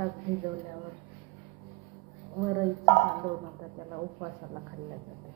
तास भिजवल्यावर वरईचं तांदूळ म्हणतात त्याला, उपवासाला खाल्ल्या जाते.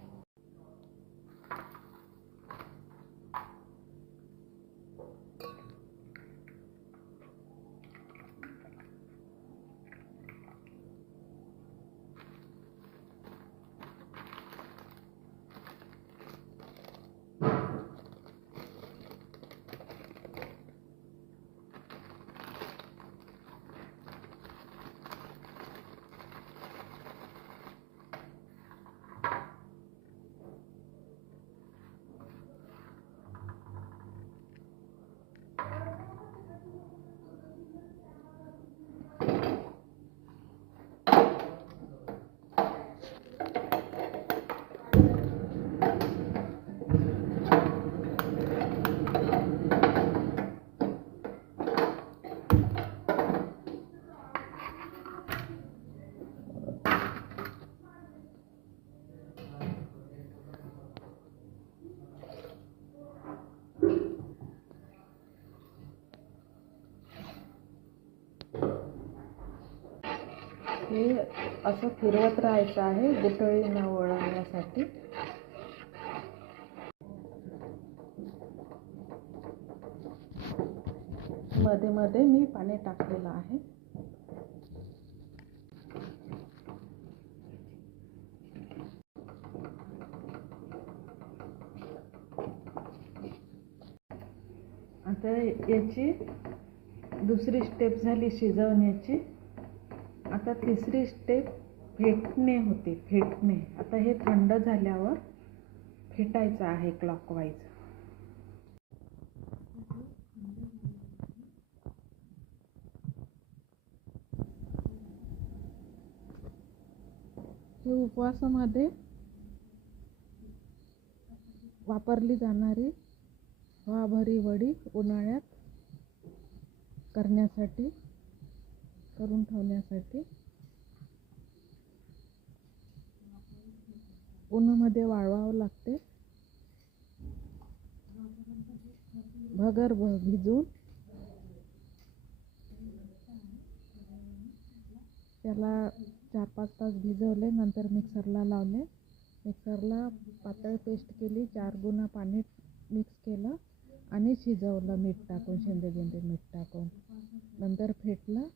हे असं फिरवत राहायचं आहे गुठळी न वळवण्यासाठी. मध्ये मध्ये मी पाणी टाकलेलं आहे. आता याची दुसरी स्टेप झाली शिजवण्याची. आता तिसरी स्टेप फेटणे होते, फेटणे. आता हे थंड झाल्यावर फेटायचं आहे क्लॉकवाईज. हे उपवासामध्ये वापरली जाणारी हवाभरी वडी उन्हाळ्यात करण्यासाठी, करून ठेवण्यासाठी. उन्हामध्ये वाळवावं लागते. भगर भिजून त्याला 4-5 तास भिजवले, नंतर मिक्सरला लावले. मिक्सरला पातळ पेस्ट केली, 4 गुणा पाणी मिक्स केलं आणि शिजवलं मीठ टाकून, शेंदे मीठ टाकून. नंतर फेटलं.